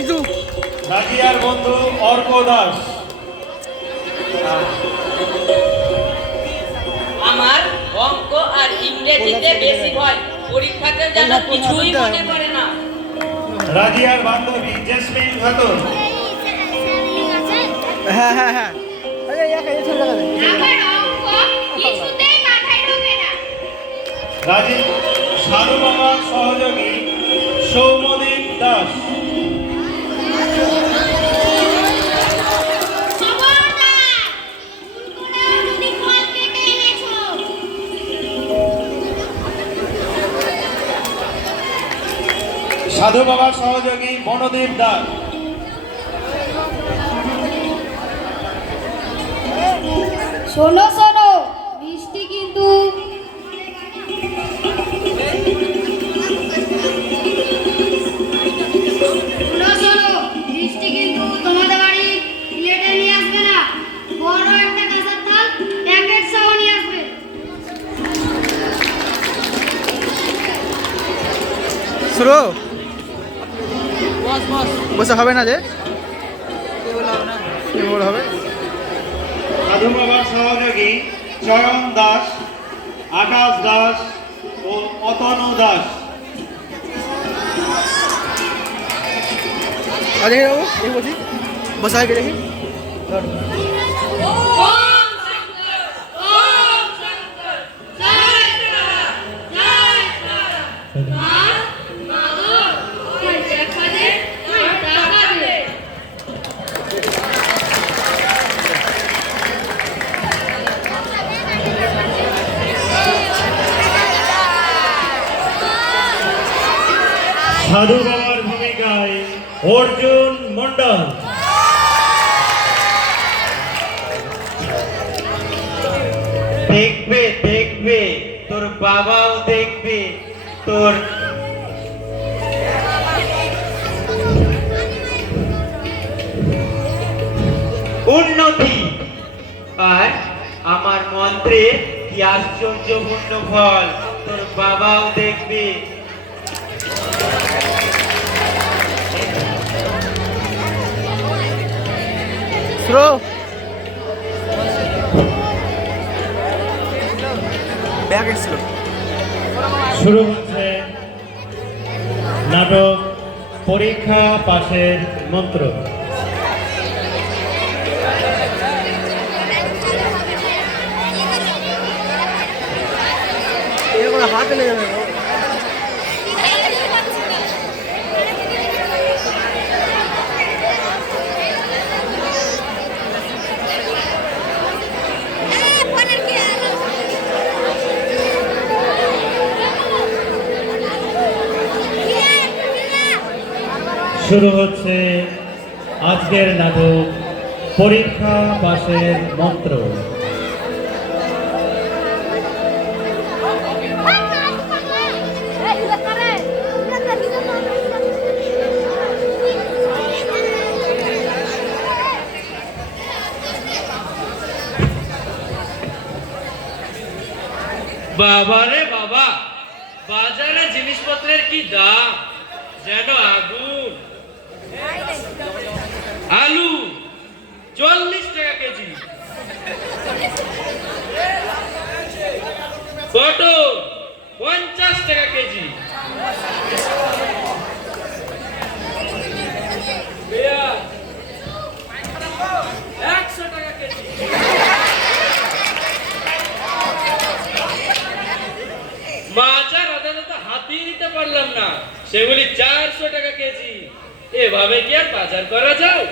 রাজিয়ার বন্ধু অর্ক দাস। আমার অঙ্ক আর ইংরেজিতে বেশি ভয়, পরীক্ষাতে যেন কিছুই মনে করে না। রাজিয়ার বান্ধবী জেসমিন খাতুন। হ্যাঁ হ্যাঁ হ্যাঁ রাজি সাধু বাবার সহযোগী সৌমদীপ দাস। সাধু বাবার সহযোগী বনদীপ দাস। শোনো শোনো, বৃষ্টি কিন্তু তোমাদের বাড়ি প্লেটে নিয়ে আসবে না, বড় একটা কাঁসার থাল প্যাকেট সহ নিয়ে আসবে। শুরু বসে হবে না যে হবে। সাধু বাবার সহযোগী চয়ন দাস, আকাশ দাস ও অতনু দাস। দেখি বাবু দেখি বলছি বসে হয় দেখি সাধু বাবার ভূমিকায় অর্জুন মন্ডল। দেখবে দেখবে তোর বাবাও দেখবে তোর উন্নতি, আর আমার মন্ত্রের কি আশ্চর্যপূর্ণ ফল তোর বাবাও দেখবে। শুরু ব্যাগ এসেছিল। শুরু হচ্ছে নাটক পরীক্ষা পাশের মন্ত্র। হাতে লেগে যাবে। শুরু হচ্ছে আজকের নাটক পরীক্ষা পাশের মন্ত্র। বাবা রে বাবা, বাজারে জিনিসপত্রের কি দাম, যেন আগুন। আলু 40 টাকা কেজি, পটল 50 টাকা কেজি, পেঁয়াজ 100 টাকা কেজি, মাছ আর আদালত হাতিয়ে নিতে পারলাম না, সেগুলি 400 টাকা কেজি। এভাবে কি আর বাজার করা যায়?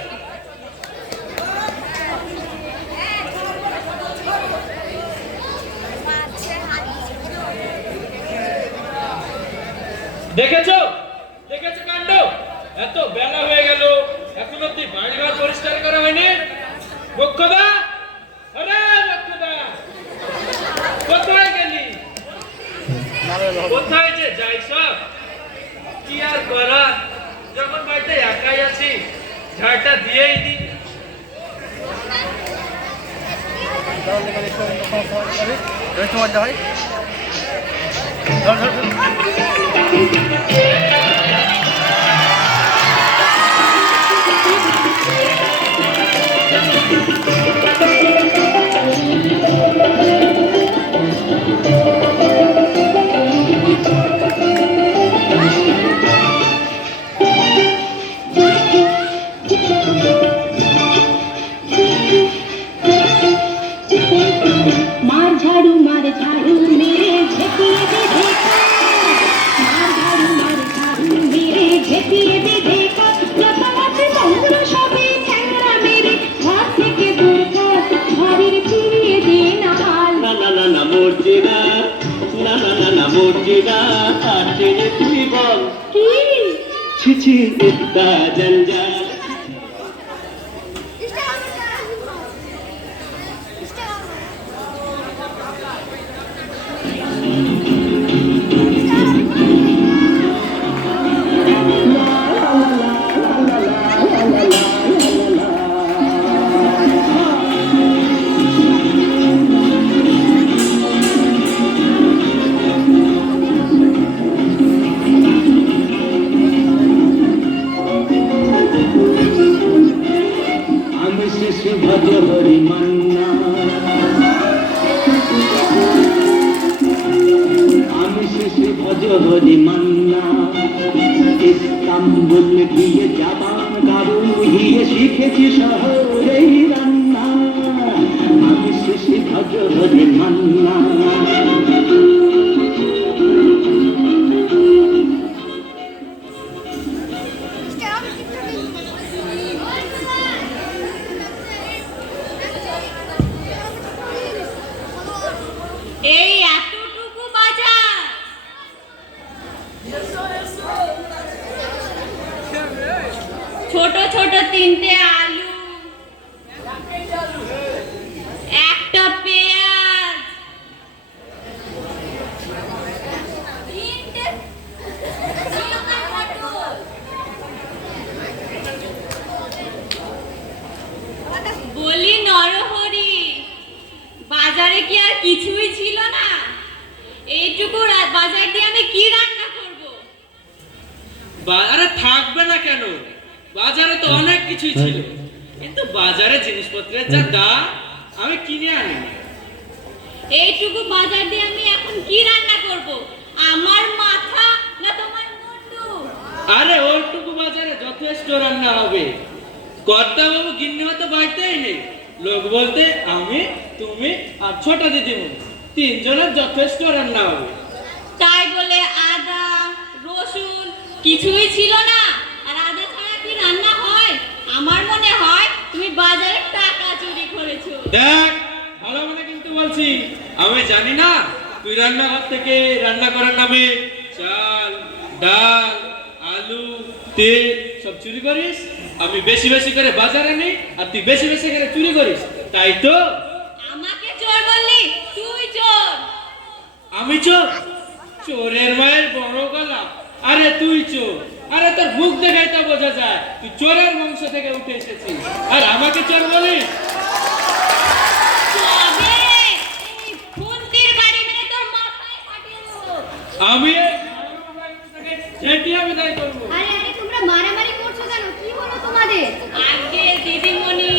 দেখেছো দেখেছো কাণ্ড, এত বেলা হয়ে গেল এখন অব্দি বাড়ি ঘর পরিষ্কার করা হয়নি। বক্ষদা, আরে বক্ষদা, কোথায় গেলি? কোথায় যে যাই সব, কি আর করা, যখন বাড়িতে একাই আছি ঝাড়টা দিয়েই দি। মজা হয়। মর্জিনা আছে তুই বল কি ছিছি ইত্তা জঞ্জাল আমি শিশু ভদ্র হরি মান্না আমি শিশু ভদ্র হরি মান্না ইস্তাম্বুল গিয়ে জাপান দারুণ গিয়ে শিখেছি শহরেই রান্না আমি শিশু ভদ্র হরি মান্না এই এতটুকু বাজার ছোট ছোট তিনটে আলু একটা পেঁয়াজ তিনটে বলি নরহরি বাজারে কি আর কিছুই ছিল না এইটুকু বাজার দিয়ে আমি কি রান্না করব আরে থাকবে না কেন, বাজারে তো অনেক কিছুই ছিল, কিন্তু বাজারে জিনিসপত্রের যা দাম আমি কিনে আনি না। এইটুকু বাজার দিয়ে আমি এখন কি রান্না করব আমার মাথা না তোমার মুন্ডু আরে ওইটুকু বাজারে যথেষ্ট রান্না হবে। কর্তা বাবু গিন্নি হতে বাড়তেই নেই, লোক বলতে আমি তুমি আর ছোট দিদিমণি তিনজনের যথেষ্ট রান্না হবে। তাই বলে আদা রসুন কিছুই ছিল না, আর আদা ছাড়া কি রান্না হয়? আমার মনে হয় তুমি বাজারে টাকা চুরি করেছো। দেখ ভালো মনে কিন্তু বলছি, আমি জানি না তুই রান্নাঘর থেকে রান্না করার নামে চাল ডাল আলু তেল সব চুরি করিস। আমি বেশি বেশি করে বাজারে নিই আর তুই বেশি বেশি করে চুরি করিস, তাই তো? আমাকে চোর বললি? তুই চোর। আমি চোর? চোরের মায়ের বড় গলা। আরে তুই চোর, আরে তোর মুখ দেখাই তা বোঝা যায় তুই চোরের বংশ থেকে উঠে এসেছিস, আর আমাকে চোর বলিস? তবে এই খুন্তির বাড়ি মেরে তোর মাথায় ফাটিয়ে দেবো। আমি ঝেঁটিয়ে বিদায় করবো। আরে আরে তোমরা মারামারি করছো কেন? কি হলো তোমাদের? আগে দিদিমণি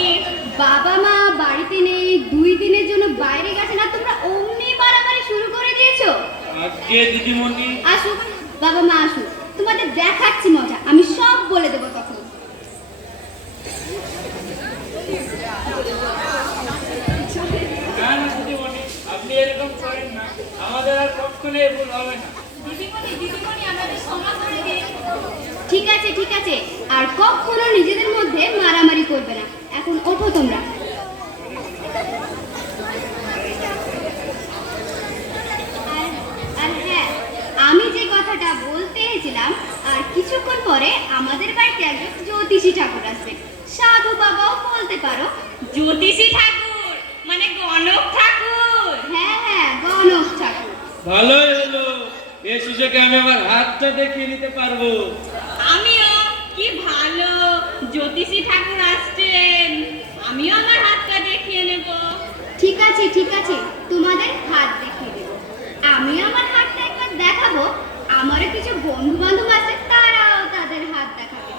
বাবা মা বাড়িতে নেই, 2 দিনের জন্য বাইরে গেছে না, তোমরা অমনি মারামারি শুরু করে দিয়েছো। আজকে দিদিমণি আসুক বাবা মা আসুক, তোমাদের দেখাচ্ছি মজা, আমি সব বলে দেবো তখন। না না দিদিমণি, আপনি এরকম করেন না, আমাদের আর কখনো ভুল হবে না। দিদিমণি দিদিমণি আমাদের ক্ষমা করে দিন। ঠিক আছে ঠিক আছে, আর কখনো নিজেদের মধ্যে মারামারি করবে না। এখন ওঠো তোমরা। আর হ্যাঁ, আমি যে কথাটা বলতে এসেছিলাম, আর কিছুক্ষণ পরে আমাদের বাড়িতে একজন জ্যোতিষী ঠাকুর আসবে। সাধু বাবাও বলতে পারো। জ্যোতিষী ঠাকুর মানে গণক ঠাকুর? হ্যাঁ হ্যাঁ, গণক ঠাকুর। ভালোই হলো, এই সুযোগে আমি আমার হাতটা দেখিয়ে নিতে পারবো। আমিও, কি ভালো জ্যোতিষী ঠাকুর আসছেন, আমিও আমার হাতটা দেখিয়ে নেব। ঠিক আছে, তোমাদের হাত দেখিয়ে দেব। আমিও আমার হাতটা একবার দেখাবো, আমারও কিছু বন্ধু বান্ধব আছে, তারাও তাদের হাত দেখাবে।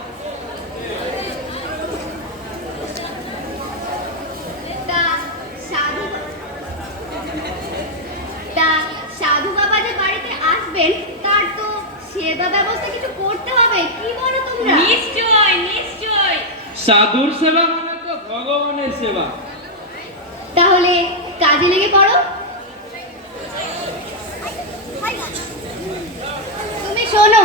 তা সাধু বাবা যে বাড়িতে আসবেন, তার তো সেবা ব্যবস্থা কিছু করতে হবে, কি বলো তোমরা? নিশ্চয় নিশ্চয়। সাধুর সেবা মানে তো ভগবানের সেবা। তাহলে কাজে লেগে পড়ো। তুমি শোনো,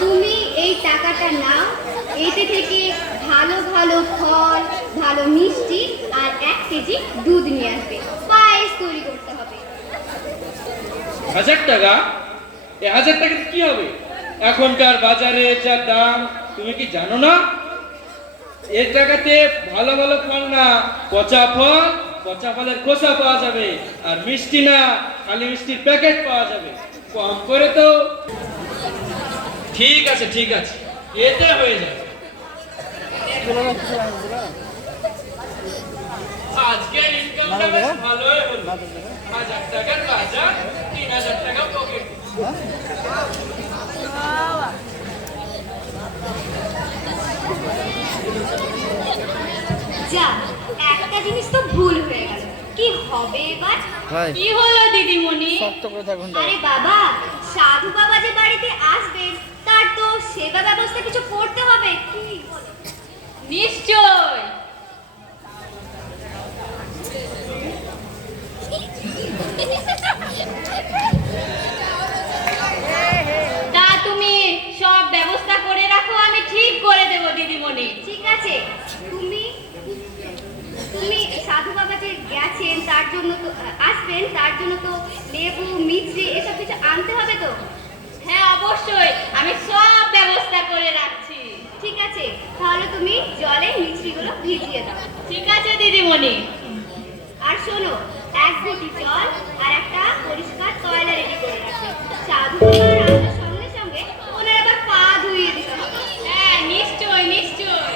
তুমি এই টাকাটা নাও, এতে থেকে ভালো ভালো ফল, ভালো মিষ্টি আর 1 কেজি দুধ নিয়ে আসবে। পায়েস তৈরি করতে হবে। 1000 টাকা? 1000 টাকা কি হবে? এখনকার বাজারে যা দাম তুমি কি জানো না? এর টাকাতে ভালো ভালো ফল না, পচা ফল, পচা ফলের খোসা পাওয়া যাবে, আর মিষ্টি না, খালি মিষ্টির প্যাকেট পাওয়া যাবে। কম করে তো। ঠিক আছে ঠিক আছে, এতে হয়ে যাবে। আজকের ইনকামটা বেশ ভালোই হলো। 1000 টাকার বাজার, 3000 টাকা পকেট। যা, একটা জিনিস তো ভুল হয়ে গেল। কি হবে এবার? ভাই কি হলো দিদিমণি? শক্ত করে থাকুন। আরে বাবা, সাধু বাবা যে বাড়িতে আসবেন তার তো সেবা ব্যবস্থা কিছু করতে হবে। কি বলো? নিশ্চয়। তা তুমি সব ব্যবস্থা করে রাখো, আমি ঠিক করে দেব দিদিমণি। ঠিক আছে। তুমি তুমি সাধু বাবা যে গেছেন তার জন্য তো আসবেন, তার জন্য তো লেবু মিষ্টি এসব কিছু আনতে হবে তো? হ্যাঁ অবশ্যই, আমি সব ব্যবস্থা করে রাখছি। ঠিক আছে, তাহলে তুমি জলে মিষ্টিগুলো ভিজিয়ে দাও। ঠিক আছে দিদিমণি। আর শোনো, 1 ঘটি জল আর একটা পরিষ্কার টয়লা রেডি করে রাখবে। সাধু বাবার আসার সঙ্গে সঙ্গে ওনার আবার পা ধুইয়ে দিতে হবে। হ্যাঁ নিশ্চয় নিশ্চয়।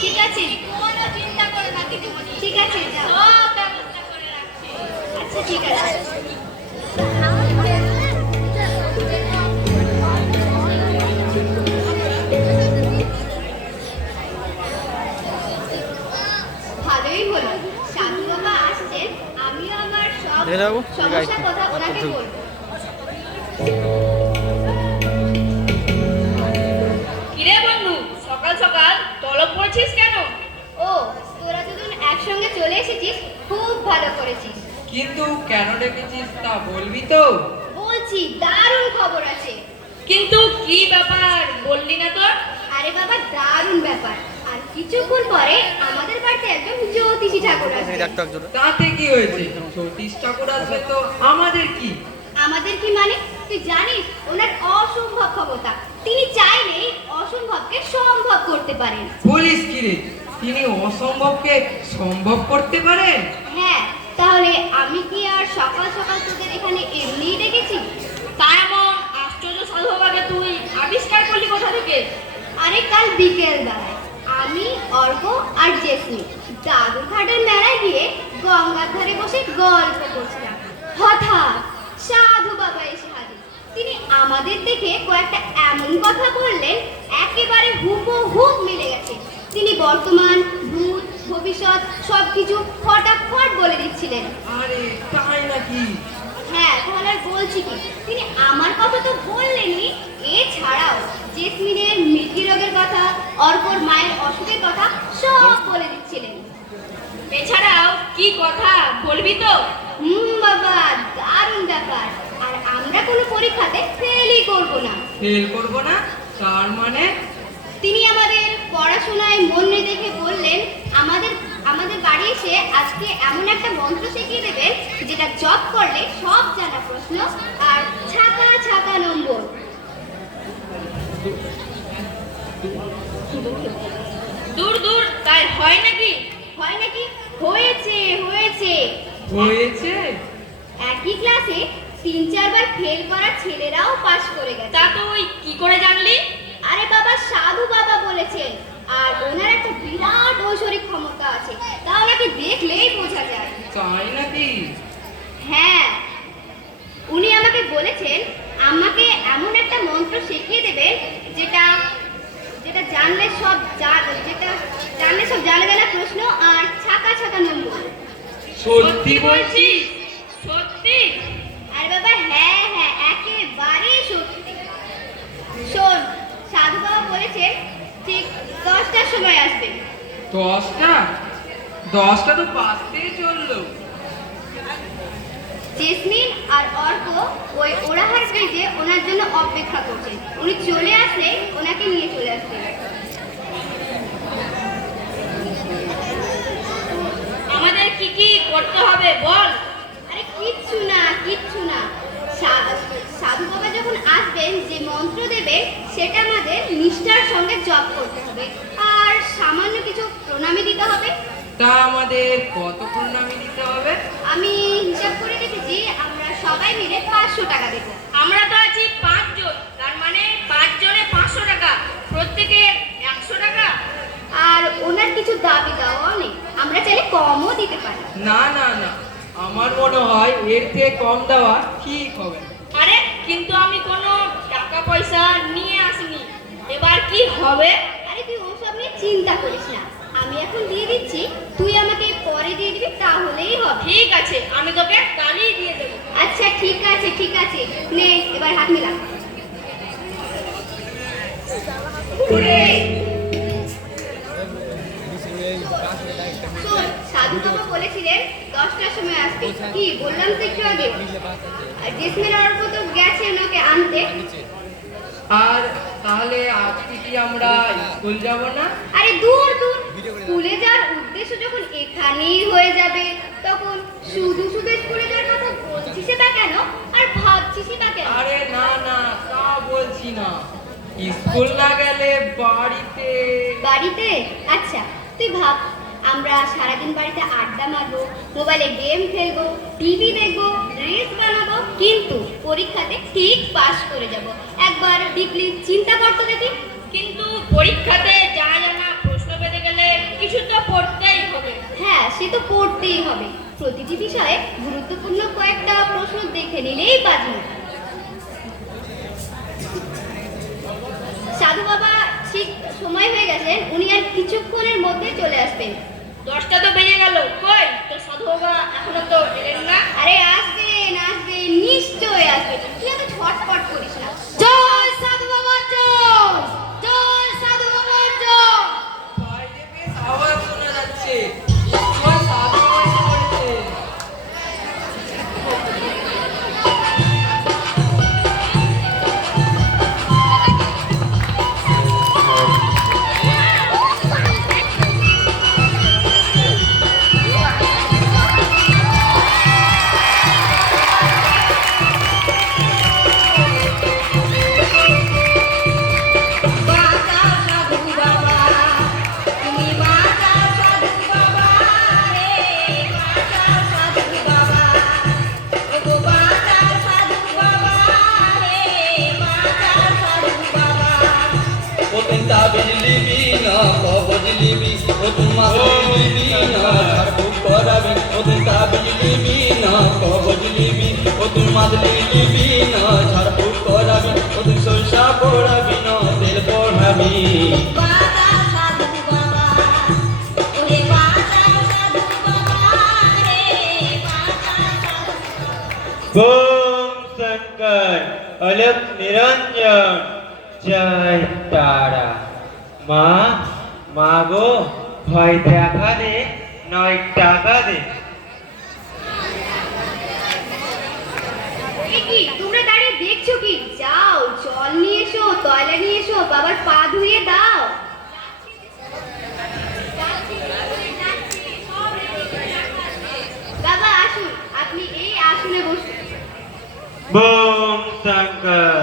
ঠিক আছে, কোনো চিন্তা করো না দিদিমণি। ঠিক আছে, যাও, সব ব্যবস্থা করে রাখছি। আচ্ছা ঠিক আছে। ভালোই হলো, সাধু বাবা আসছেন, আমিও আমার সব দেখে যাবো? সমস্যার কথা ওনাকে বলবো। কিরে বন্ধু, সকাল সকাল তলব পড়ছিস কেন? ও, তোরা দুজন একসঙ্গে চলে এসেছিস, খুব ভালো করেছিস। কিন্তু কেন ডেকেছিস তা বলবি তো? বলছি, দারুণ খবর আছে। কিন্তু কি ব্যাপার বললি না তো? আরে বাবা, দারুণ ব্যাপার। আর কিছুক্ষণ পরে আমাদের বাড়িতে একজন জ্যোতিষী ঠাকুর আসবে। ডাক্তার একজন। তাতে কি হয়েছে? সতীশ ঠাকুর আসবে তো আমাদের কি? আমাদের কি মানে? তুই জানিস ওনার অসম্ভব ক্ষমতা। তিনি চাইলেই অসম্ভবকে সম্ভব করতে পারেন। বলিস কি রে, তিনি অসম্ভবকে সম্ভব করতে পারেন? হ্যাঁ, তাহলে আমি কি আর সকাল সকাল তোদের এখানে এমনিই ডেকেছি? তা এমন আশ্চর্য সাধুবাবাকে তুই আবিষ্কার করলি কোথা থেকে? আরে কাল বিকেল বেলায় আমি, অর্ক আর জেসমি দাদুঘাটের মেলায় গিয়ে গঙ্গার ধারে বসে গল্প করছিলাম। হঠাৎ সাধু বাবা এসে হাজির। তিনি আমাদের দেখে কয়েকটা এমন কথা বললেন, একেবারে হুবহু মিলে গেছে। তিনি বর্তমান, ভূত, ভবিষ্যৎ সবকিছু ফটাফট বলে দিচ্ছিলেন। আরে তাই নাকি? হ্যাঁ, তাহলে আর বলছি কি, তিনি আমার কথা তো বললেনই, এছাড়াও জেসমিনের মৃত্যু রোগের কথা, অর্কর মায়ের অসুখের কথা সব বলে দিচ্ছিলেন। এছাড়াও কি কথা বলবি তো? বাবা, দারুণ ব্যাপার। আর আমরা কোনো পরীক্ষাতে ফেলই করব না। ফেল করব না তার মানে? তিনি আমাদের পড়াশোনায় মন নেই দেখে বললেন, আমাদের বাড়ি এসে আজকে এমন একটা মন্ত্র শিখিয়ে দেবেন যেটা জপ করলে সব জানা প্রশ্ন আর ছাকা ছাকা নম্বর। দূর দূর, তাই হয় নাকি? হয় নাকি? হয়েছে হয়েছে। হয়েছে? একই ক্লাসে 3-4 বার ফেল করা ছেলেরাও পাস করে গেছে। তা তুই কি করে জানলি? আরে বাবা, সাধু বাবা বলেছেন। আর ওনার একটা বিরাট ঐশ্বরিক ক্ষমতা আছে, তা ওনাকে দেখলেই বোঝা যায়। তাই নাকি? হ্যাঁ, উনি আমাকে বলেছেন আমাকে এমন একটা মন্ত্র শিখিয়ে দেবেন যেটা যেটা জানলে সব জানা জানা প্রশ্ন আর ছাকা ছাকা নম্বর। সত্যি বলছিস? সত্যি? আরে বাবা, হ্যাঁ হ্যাঁ, একেবারেই সত্যি। শোন, সাধু বাবা বলেছেন ঠিক 10টার সময় আসবেন। 10টা? 10টা তো বাজতেই চললো। জেসমিন আর অর্ক ওই ওড়াহার ব্রিজে ওনার জন্য অপেক্ষা করছে। উনি চলে আসলে ওনাকে নিয়ে চলে আসবেন। আমাদের কি কি করতে হবে বল? আরে কিচ্ছু না, কিচ্ছু না। সাধু বাবা যখন আসবেন যে মন্ত্র দেবে সেটা আমাদের নিষ্ঠার সঙ্গে জপ করতে হবে, আর সামান্য কিছু প্রণামী দিতে হবে। তা আমাদের কত প্রণামী দিতে হবে? আমি হিসাব করে দেখেছি, আমরা সবাই মিলে 500 টাকা দেবো। আমরা তো আছি 5 জন, তার মানে 5 জনে 500 টাকা, প্রত্যেকের 100 টাকা। আর ওনার কিছু দাবি দেওয়াও নেই, আমরা চাইলে কমও দিতে পারি। না না না, আমার মনে হয় এর থেকে কম দেওয়া ঠিক হবে না। আরে কিন্তু আমি কোনো টাকা পয়সা নিয়ে আসিনি, এবার কি হবে? আরে তুই ওসব নিয়ে চিন্তা করিস না, আমি এখন দিয়ে দিচ্ছি, তুই আমাকে পরে দিয়ে দিবি, তাহলেই হবে। ঠিক আছে, আমি তোকে কালই দিয়ে দেবো। আচ্ছা ঠিক আছে, ঠিক আছে, নে এবার হাত মিলা। শোন, সাধু বাবা বলেছিলেন 10টার সময় আসবে, কি বললাম তো একটু আগে। আর জেসমিন অর্ক তো গেছে ওনাকে আনতে। আর তাহলে আজকে কি আমরা স্কুল যাব না? আরে দূর দূর, স্কুলে যাওয়ার উদ্দেশ্য যখন এখানেই হয়ে যাবে, তখন শুধু শুধু স্কুলে যাওয়ার কথা বলছিস তা কেন, আর ভাবছিস তা কেন? আরে না না, তা বলছি না। স্কুল না গেলে বাড়িতে বাড়িতে? আচ্ছা তুই ভাব, আমরা সারাদিন বাড়িতে আড্ডা মারবো, মোবাইলে গেম খেলবো, টিভি দেখবো, রিলস বানাবো, কিন্তু পরীক্ষাতে ঠিক পাস করে যাব। একবার ডিপলি চিন্তা করতে দেখি। কিন্তু পরীক্ষাতে যা জানা প্রশ্ন পেতে গেলে কিছু তো পড়তেই হবে। হ্যাঁ, সে তো পড়তেই হবে, প্রতিটি বিষয়ে গুরুত্বপূর্ণ কয়েকটা প্রশ্ন দেখে নিলেই বাজি। সাধু বাবা ঠিক সময় হয়ে গেছেন, উনি আর কিছুক্ষণের মধ্যে চলে আসবেন। 10টা তো বেজে গেল, কই তো সাধু বাবা এখনো তো এলেন না? আরে আসবেন আসবেন, নিশ্চয় আসবেন, তুই এত ছটফট করিস না। জয় সাধু বাবা জয়, জয় সাধু বাবা জয়। বাইরে বেশ আওয়াজ শোনা যাচ্ছে। নিশ্চয়ই সাধু বাবা এসে পড়েছে। बिजली बीना बिजली भी वो तुम बिजली बीना झाड़ू कराबी वो तुम बिजली बीना बिजली भी वो तुम बिजली बीना झाड़ू कराबी वो तुम सरसा पड़ाबी ना दिल पढ़ाबी ओम शंकर अलग निरंजन जय तारा মা মা গো ভয় দেখা দে নয় টাকা দে। কি তোমরা দাঁড়িয়ে দেখছো কি? যাও জল নিয়ে এসো, তয়লা নিয়ে এসো, বাবার পা ধুয়ে দাও। বাবা আসুন, আপনি এই আসনে বসুন। बोम शंकर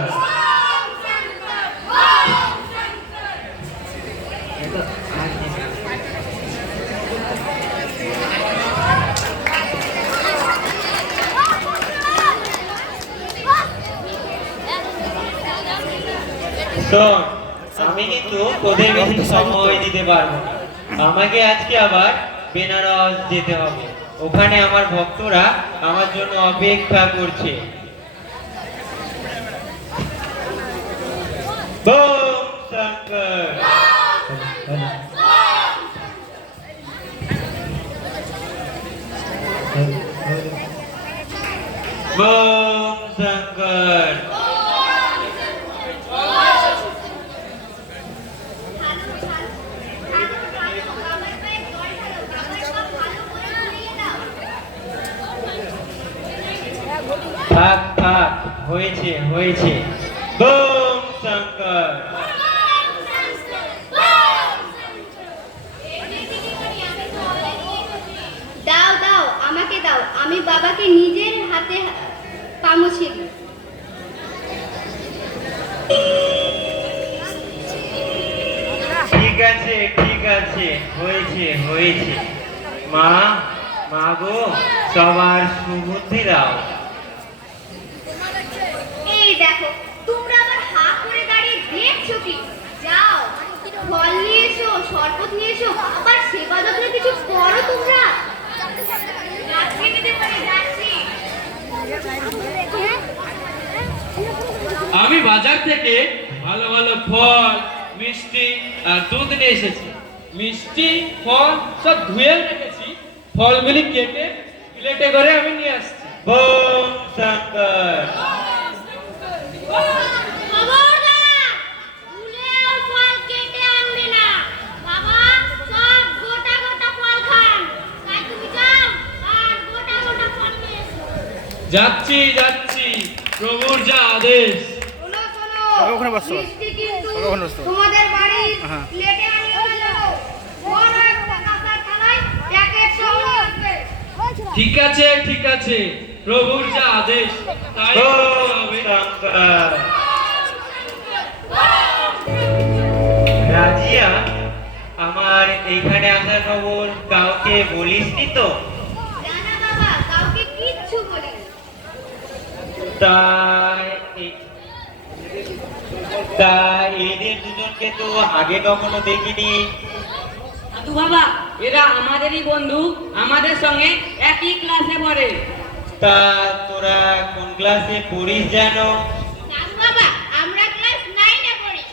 শোন, আমি কিন্তু তোদের বেশি সময় দিতে পারবো না। আমাকে আজকে আবার বেনারস যেতে হবে, ওখানে আমার ভক্তরা আমার জন্য অপেক্ষা করছে। बोम शंकर बोम शंकर হয়েছে হয়েছে বোম শঙ্কর। দাও দাও আমাকে দাও, আমি বাবাকে নিজের হাতে পামুছি। ঠিক আছে ঠিক আছে, হয়েছে হয়েছে। মা মা গো, সবার সুবুদ্ধি দাও। এই দেখো, তোমরা আবার হা করে দাঁড়িয়ে দেখছো কি? যাও ফল নিয়ে এসো, শরবত নিয়ে এসো, আবার সেবা যত্নে কিছু করো তোমরা। যাচ্ছি দিদিমণি, যাচ্ছি। আমি বাজার থেকে ভালো ভালো ফল, মিষ্টি আর দুধ নিয়ে এসেছি। মিষ্টি ফল সব ধুয়ে রেখেছি, ফলগুলি কেটে প্লেটে করে আমি নিয়ে আসছি। বোম শঙ্কর। খবরদার, ভুলেও ফল কেটে আনবে না। বাবা সব গোটা গোটা ফল খান। তাই তুমি যাও আর গোটা গোটা ফল নিয়ে এসো। যাচ্ছি যাচ্ছি, প্রভুর যা আদেশ। শোনো শোনো, ওখানে বসো। মিষ্টি কিন্তু ওখানে বসো। তোমাদের বাড়ির হ্যাঁ। প্লেটে আনিও না যেন। বড় একটা কাঁসার থালায় প্যাকেট সহ আসবে। ঠিক আছে ঠিক আছে, প্রভুর যা আদেশ তাই বোম হবে। শঙ্কর। রাজিয়া, আমার এইখানে আসার খবর কাউকে বলিসনি তো? জানা বাবা, কাউকে কিচ্ছু বলিনি। তা এদের দুজনকে তো আগে কখনো দেখিনি। সাধু বাবা, এরা আমাদেরই বন্ধু, আমাদের সঙ্গে একই ক্লাসে পড়ে। তা তোরা কোন ক্লাসে পড়িস জানো? সাধু বাবা, আমরা ক্লাস 9 এ পড়ি।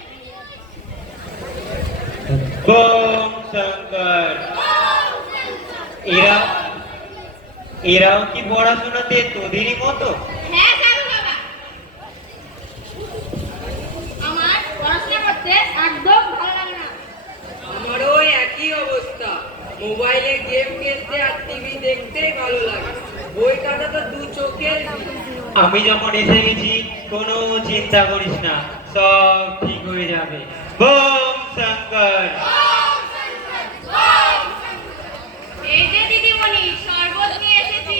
বোম শঙ্কর। এরাও কি পড়াশোনাতে তোদেরই মতো? হ্যাঁ সাধু বাবা, আমার পড়াশোনা করতে একদম ভালো লাগে না। আমারও একই অবস্থা, মোবাইলে গেম খেলতে আর টিভি দেখতেই ভালো লাগে। বই খাতা তো দু চোখের আমি যখন এসে গেছি, কোনো চিন্তা করিস না, সব ঠিক হয়ে যাবে। বোম শঙ্কর। এই যে দিদিমণি, শরবত নিয়ে এসেছি।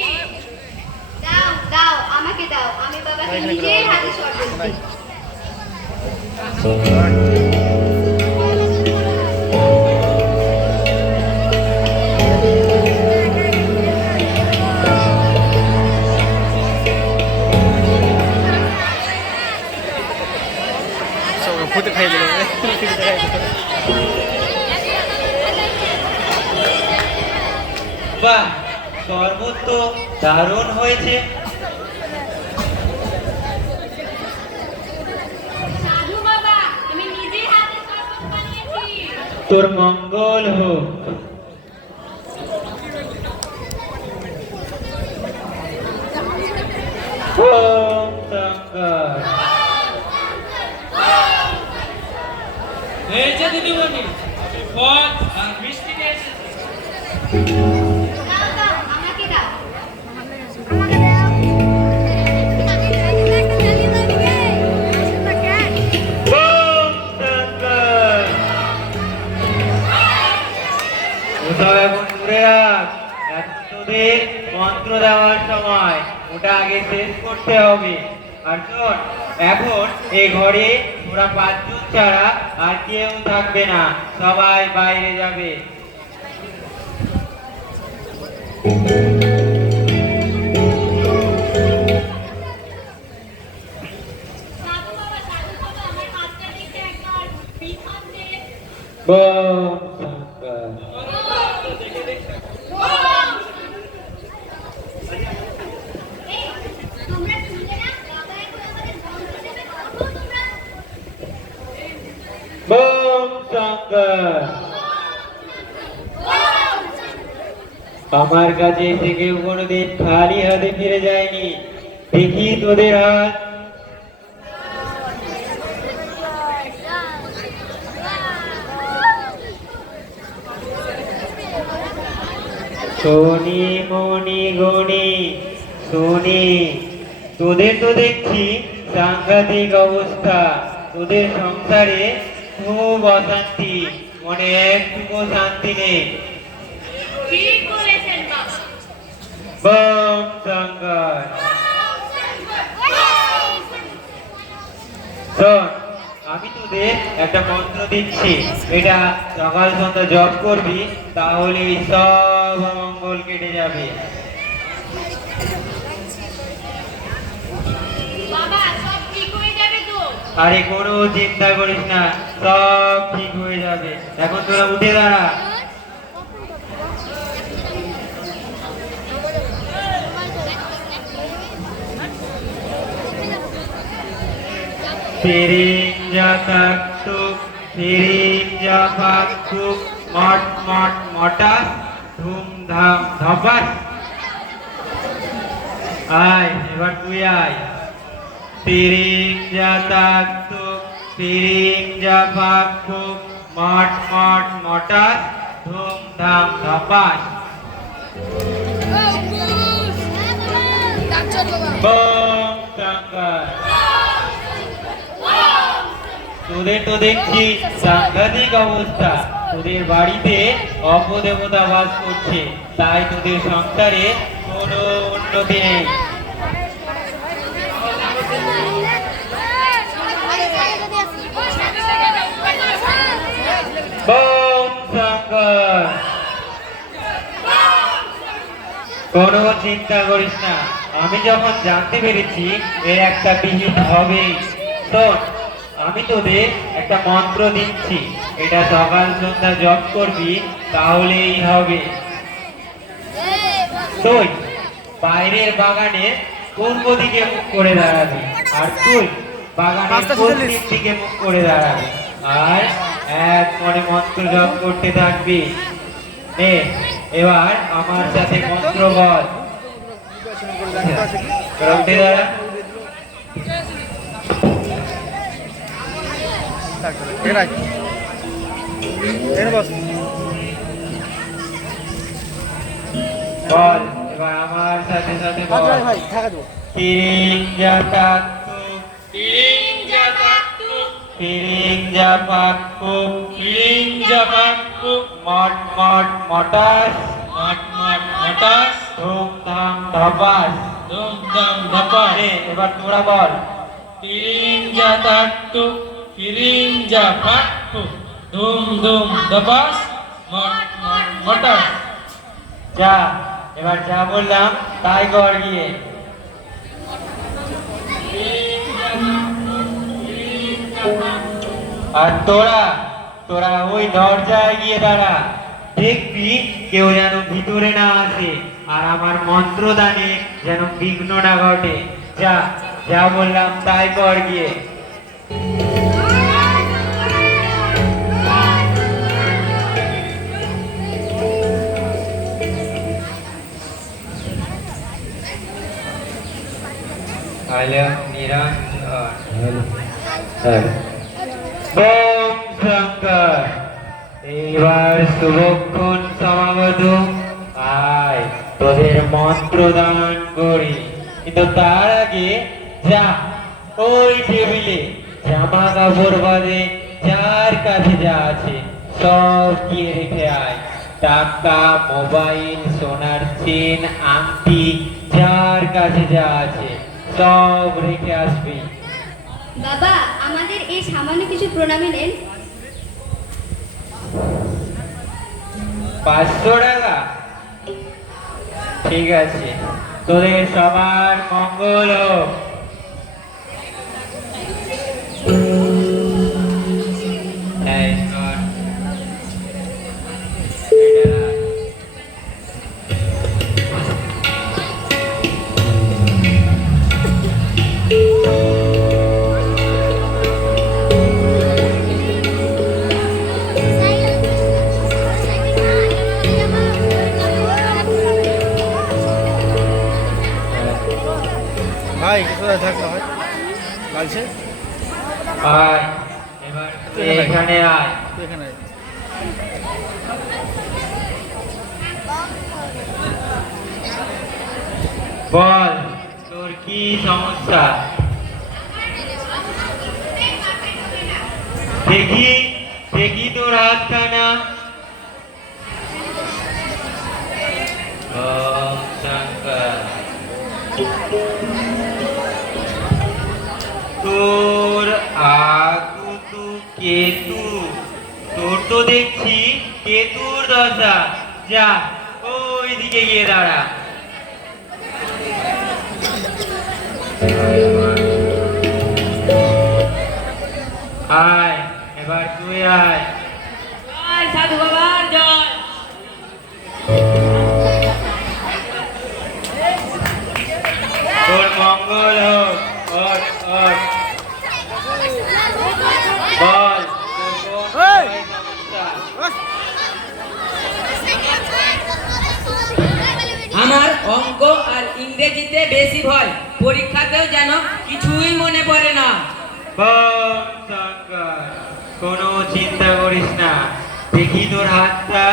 দাও দাও আমাকে দাও, আমি বাবাকে নিজের হাতে শরবত দিই। সব ভূতে খাই দিল। বাহ, শরবত তো দারুণ হয়েছে। সাধু বাবা, আমি নিজের হাতে শরবত বানিয়েছি। তোর মঙ্গল হোক। বোম শঙ্কর। এই যে দিদিমণি, ফল আর মিষ্টি নিয়ে এসেছি। দাও দাও আমাকে দাও। বোম শঙ্কর। ওসব এখন দূরে রাখ, এখন তোদের মন্ত্র দেওয়ার সময়, ওটা আগে শেষ করতে হবে। আর শোন, এখন এই ঘরে ওরা 5 জন ছাড়া আর কেউ থাকবে না, সবাই বাইরে যাবে। সাধু বাবা, আমার হাতটা দেখে একবার বিধান দে। বোম শঙ্কর। এই, তোমরা শুনলে না? বাবা এখন আমাদের বন্ধু হিসেবে ভাবো তোমরা। বোম শঙ্কর। আমার কাছে এসে কেউ কোনোদিন খালি হাতে ফিরে যায়নি। দেখি তোদের হাত। শনি মনি গণি শুনি, তোদের তো দেখছি সাংঘাতিক অবস্থা, তোদের সংসারে খুব অশান্তি, মনে একটুকু শান্তি নেই। ঠিক বলেছেন বাবা। বম শঙ্কর। শোন, আমি তোদের একটা মন্ত্র দিচ্ছি, এটা সকাল সন্ধ্যা জপ করবি, তাহলে সব অমঙ্গল কেটে যাবে। বাবা সব ঠিক হয়ে যাবে তো? আরে কোনো চিন্তা করিস না, সব ঠিক হয়ে যাবে। এখন তোরা উঠে দাঁড়া। Piring jataktuk, piring japaktuk, mot mot motas, ধুম ধাম ধপাস। আয়, এবার তুই আয়। পিরিং জাতাকতুক, পিরিং জাপাকতুক, মট মট মটাস, ধুম ধাম ধপাস। বম শঙ্কর। তোদের তো দেখছি সাংঘাতিক অবস্থা, তোদের বাড়িতে অপদেবতা বাস করছে, তাই তোদের সংসারে কোনো উন্নতি নেই। বম শঙ্কর। কোনো চিন্তা করিস না, আমি যখন জানতে পেরেছি এর একটা বিহিত হবে। শোন, আমি তোদের একটা মন্ত্র দিচ্ছি, এটা সকাল সন্ধ্যা জপ করবি, তাহলেই হবে। তুই বাইরের বাগানে পূর্ব দিকে মুখ করে দাঁড়াবি, আর তুই বাগানের পশ্চিম দিকে মুখ করে দাঁড়াবি, আর এক মনে মন্ত্র জপ করতে থাকবি। নে, এবার আমার সাথে মন্ত্র বল। তোরা উঠে দাঁড়া। বল, এবার আমার সাথে সাথে বল। পিরিং জাতাকতুক, পিরিং জাতাকতুক, পিরিং জাপাকতুক, পিরিং জাপাকতুক, মট মট মটাস, মট মট মটাস, ধুম ধাম ধপাস, ধুম ধাম ধপাস। এবার তোরা বল। পিরিং জাতাকতুক, পিরিং জাপাকতুক, ধুম ধুম ধপাস, মট মট মটাস। যা, এবার যা বললাম তাই কর গিয়ে। আর তোরা তোরা ওই দরজায় গিয়ে দাঁড়া, দেখবি কেউ যেন ভিতরে না আসে, আর আমার মন্ত্রদানে যেন বিঘ্ন না ঘটে। যা, যা বললাম তাই কর গিয়ে। বম শঙ্কর। এইবার শুভক্ষণ সমাগত, আয় তোদের মন্ত্র দান করি। কিন্তু তার আগে যা, ওই টেবিলে জামা কাপড় বাদে যার কাছে যা আছে সব গিয়ে রেখে আয়। টাকা, মোবাইল, সোনার চেন, আংটি, যার কাছে যা আছে সব রেখে আসবি। বাবা, আমাদের এই সামান্য কিছু প্রণামী নেন। 500 টাকা? ঠিক আছে, তোদের সবার মঙ্গল হোক। এই ধর। ভাই কোথায় থাকলো ভাই লাগছে আয়, এবার এখানে আয়। তুই এখানে আয়। বল, তোর কি সমস্যা? দেখি দেখি তোর হাতখানা। ওম শঙ্কর। তোর আগু কেতু, তোর তো দেখছি কেতুর দশা। যা ওই দিকে গিয়ে দাঁড়া। আয়, এবার তুই আয়। জয় সাধু বাবার জয়। তোর মঙ্গল হোক। ওঠ, ওঠ। বল, তোর কোন সমস্যা? আমার অঙ্ক আর ইংরেজিতে বেশি ভয়, পরীক্ষাতেও যেন কিছুই মনে পড়ে না। বল শঙ্কর, কোনো চিন্তা করিস না। দেখি তোর হাতটা।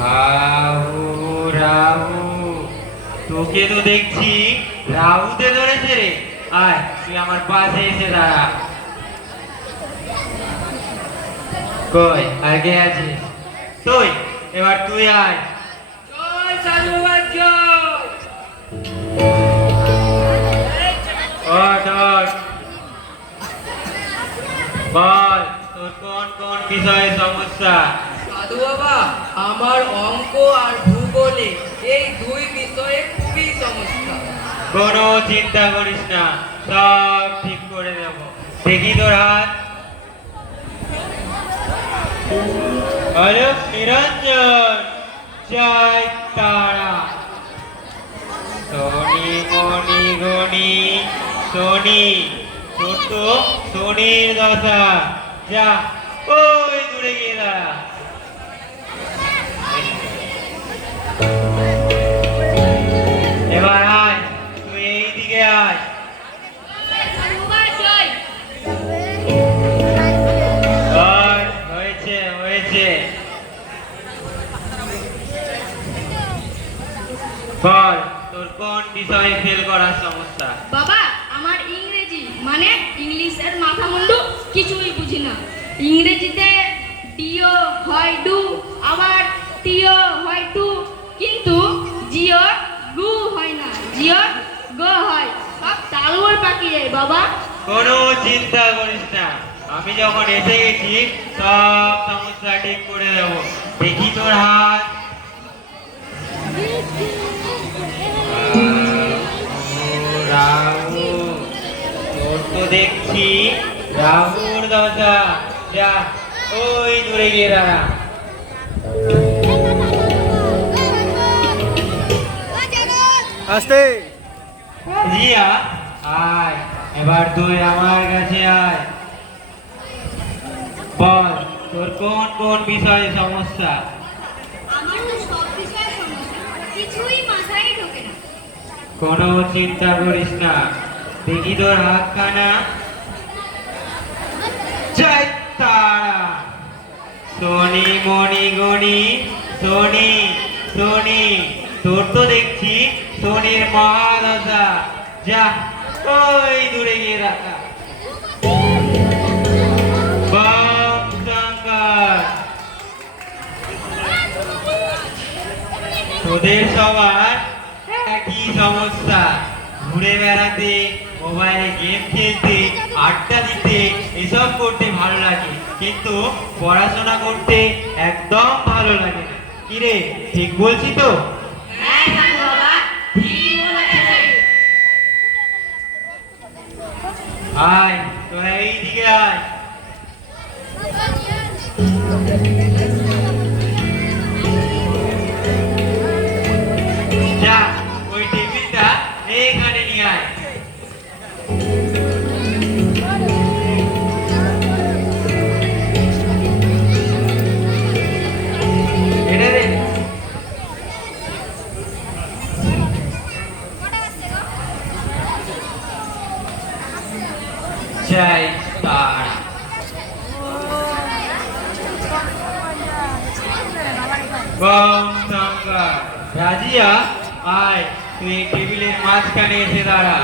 রাহু রাহু, তোকে তো দেখছি রাহুতে ধরেছে রে। আয়, তুই আমার পাশে এসে দাঁড়া। কই আগে আছিস তুই? এবার তুই আয়। জয় সাধু বাবার জয়। ওঠ, ওঠ। বল, তোর কোন কোন বিষয়ে সমস্যা? সাধু বাবা, আমার অঙ্ক আর ভূগোলে এই দুই বিষয়ে খুবই সমস্যা। কোনো চিন্তা করিস না, সব ঠিক করে দেব। দেখি তোর হাত। আলোক নিরঞ্জন, জয় তারা। শনি মণি গণি শনি, তোর তো শনির দশা। যা ওই দূরে গিয়ে দাঁড়া। এবার আয়, তুই এই দিকে আয়। আর হয়েছে হয়েছে। বল, তোর কোন বিষয়ে ফেল করার সমস্যা? বাবা, আমার ইংরেজি মানে ইংলিশের মাথা মুন্ডু কিছুই বুঝি না। ইংরেজিতে ডিও হয় ডু, আবার টিও হয় টু, কিন্তু জিও গু হয় না, জিও গো হয়। সব তালগোল পাকিয়ে যায় বাবা। কোনো চিন্তা করিস না, আমি যখন এসে গেছি সব সমস্যা ঠিক করে দেব। দেখি তোর হাত। রাহু, তোর তো দেখছি রাহুর দশা। যা ওই দূরে গিয়ে দাঁড়া। আসতে রিয়া, আয়, এবার তুই আমার কাছে আয়। বল, তোর কোন কোন বিষয়ে সমস্যা? আমার তো সব বিষয়ে সমস্যা, কিছুই মাথায় ঢোকে না। কোনো চিন্তা করিস না, দেখি তোর হাতখানা। জয় তারা। শনি মণি গণি শনি শনি, তোর তো দেখছি শনির মহাদশা। যা ওই দূরে গিয়ে রাখা। বম শঙ্কর, তোদের সবার একই সমস্যা। ঘুরে বেড়াতে, মোবাইলে গেম খেলতে, আড্ডা দিতে, এসব করতে ভালো লাগে, কিন্তু পড়াশোনা করতে একদম ভালো লাগে না। কিরে, ঠিক বলছি তো? হ্যাঁ সাধু বাবা, ঠিক বলেছেন। আয়, তোরা এই দিকে আয়। যা ওই টেবিলটা এইখানে নিয়ে আয়। এটা দে। জয় তারা। বম শঙ্কর, রাজিয়া, আয়, তুই এই টেবিলের মাঝখানে এসে দাঁড়া।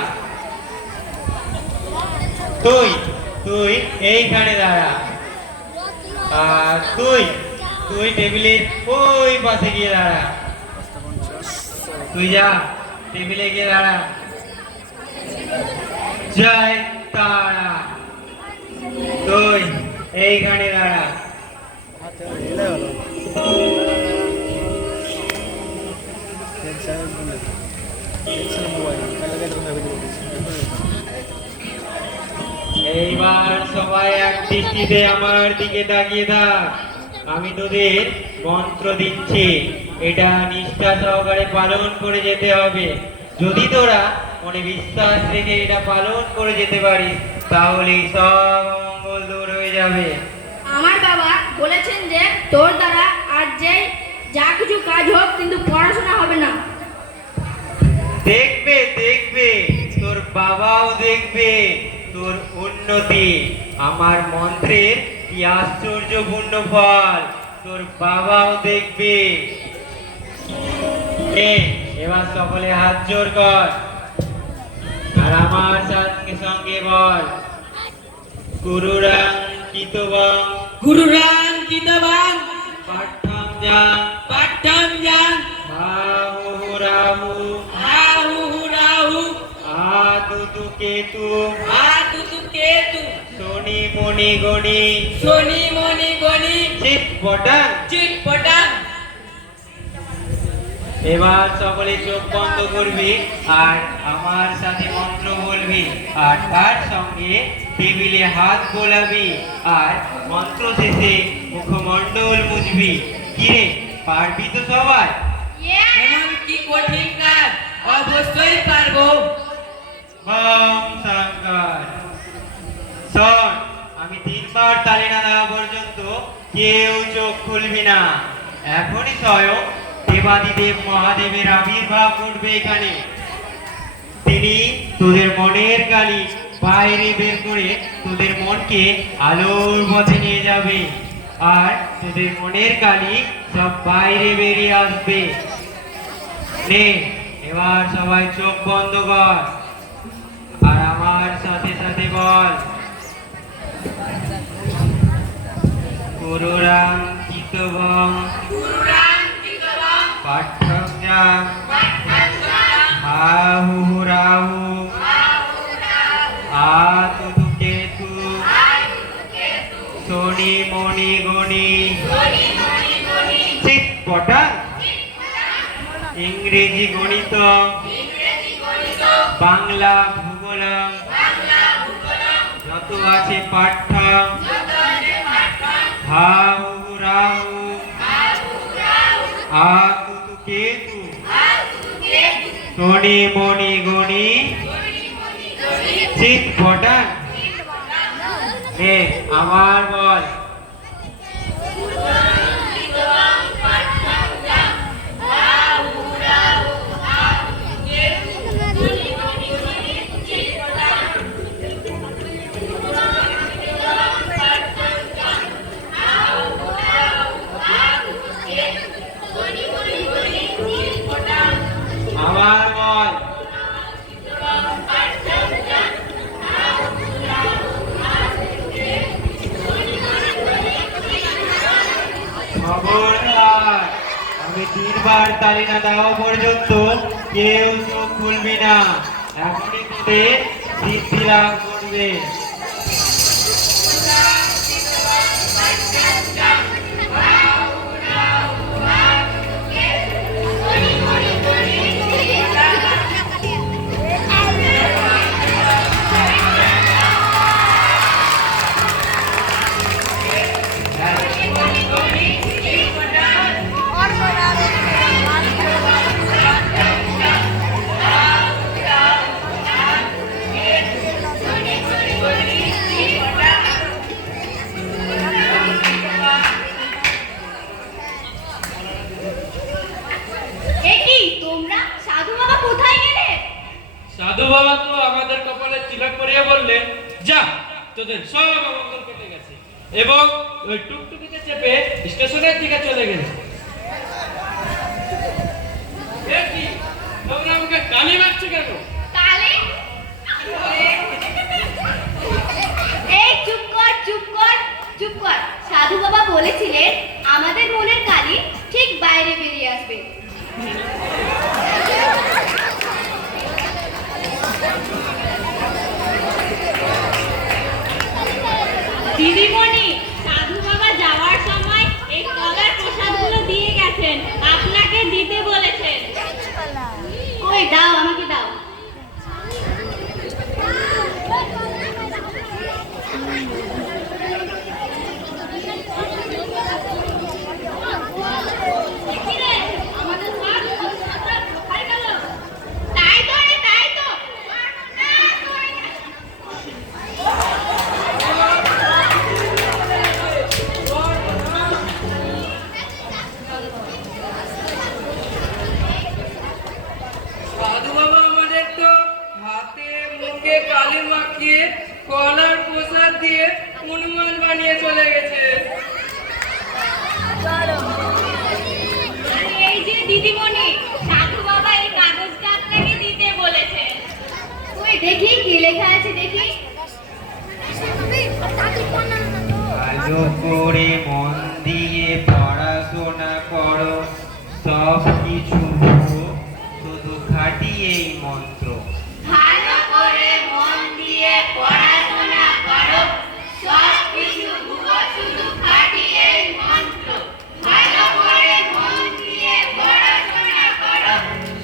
তুই তুই এইখানে দাঁড়া। আর তুই তুই টেবিলের ওই পাশে গিয়ে দাঁড়া। তুই যা টেবিলে গিয়ে দাঁড়া। জয় তারা। তুই এইখানে দাঁড়া। এইবার সবাই এক দৃষ্টিতে আমার দিকে তাকিয়ে থাক। আমি তোদের মন্ত্র দিচ্ছি, এটা নিষ্ঠা সহকারে পালন করে যেতে হবে। যদি তোরা মনে বিশ্বাস রেখে এটা পালন করে যেতে পারিস তাহলে সব অমঙ্গল দূর হয়ে যাবে। আমার বাবা বলেছেন যে তোর দ্বারা আর যে যা কিছু কাজ হোক কিন্তু পড়াশোনা হবে না। দেখবে দেখবে তোর বাবাও দেখবে তোর উন্নতি। আমার মন্ত্রের কি আশ্চর্যপূর্ণ ফল তোর বাবাও দেখবে। এবার সকলে হাত জোর কর আর আমার সঙ্গে সঙ্গে বল, গুরুরাং কিতবং গুরুরাং কিতবাং পাঠ্যং যাং পাঠ্যং যাং রাহু রাহু রাহু রাহু আদুতু কেতু আতুতু কেতু শনি মণি গণি শনি মনি গণি চিৎ পটাং। চিৎপটাং। এবার সকলে চোখ বন্ধ করবি আর আমার সাথে মন্ত্র বলবি আর তার সঙ্গে টেবিলে হাত বোলাবি আর মন্ত্র শেষে মুখমণ্ডল মুছবি। কিরে পারবি তো সবাই? এমন কি কঠিন কাজ? অবশ্যই পারবো। ওম শঙ্কর। শোন, আমি 3 বার তালি না দেওয়া পর্যন্ত কেউ চোখ খুলবি না। এখনই স্বয়ং দেবাদিদেব মহাদেবের আবির্ভাব ঘটবে এখানে। তিনি তোদের মনের কালি বাইরে বের করে তোদের মনকে আলোর পথে নিয়ে যাবে আর তোদের মনের কালি সব বাইরে বেরিয়ে আসবে। নে এবার সবাই চোখ বন্ধ কর আর আমার সাথে সাথে বল, গুরুরাং কিতবং পাঠ্যং যাং রাহু রাহু আতুতু কেতু শনি মণি গণি চিৎ পটাং। ইংরেজি গণিত বাংলা ভূগোল যত আছে পাঠ্য রাহু রাহু আতুতু কেতু শনি মণি গণি চিৎ পটাং। আমার বল, আমার বল, খবরদার আমি 3 বার তালি না দেওয়া পর্যন্ত কেউ চোখ খুলবি না। এখনই তোদের সিদ্ধি লাভ করবে। সাধু বাবা তো আমাদের কপালে তিলক পরিয়ে বললেন, যা তোদের সব অমঙ্গল কেটে গেছে, এবং ওই টুকটুকিতে চেপে স্টেশনের দিকে চলে গেছে। তোমরা আমাকে গালি মারছো কেন? তাহলে এই চুপ কর চুপ কর চুপ কর। সাধু বাবা বলেছিলেন আমাদের মনের কালি ঠিক বাইরে বেরিয়ে আসবে। দিদিমণি, সাধু বাবা যাওয়ার সময় এই কলার প্রসাদগুলো দিয়ে গেছেন, আপনাকে দিতে বলেছেন। ওই দাও, আমাকে দাও। তাই তো রে, তাই তো। সাধু বাবা আমাদের তো হাতে মুখে কালি মাখিয়ে কলার প্রসাদ দিয়ে হনুমান বানিয়ে চলে গেছে। এই যে দিদিমণি, সাধু বাবা এই কাগজটা আপনাকে দিতে বলেছেন। ওই দেখি কি লেখা আছে, দেখি। ভালো করে মন দিয়ে পড়াশোনা করো, সব কিছু শুধু খাটি এই মন্ত্র। ভালো করে মন দিয়ে পড়াশোনা করো, সব কিছু ভুয়ো, শুধু খাঁটি এই মন্ত্র। ভালো করে মন দিয়ে পড়াশোনা করো,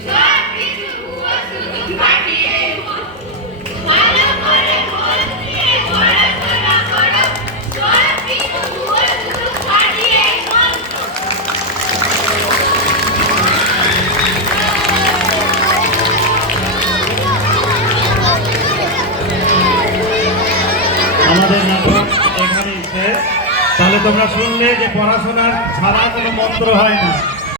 সব কিছু ভুয়ো, শুধু খাঁটি এই মন্ত্র। ভালো করে মন দিয়ে পড়াশোনা করো, সব কিছু ভুয়ো, শুধু খাঁটি এই মন্ত্র। আমাদের নাটক এখানেই শেষ। তাহলে তোমরা শুনলে যে পড়াশোনার ছাড়া কোনো মন্ত্র হয় না।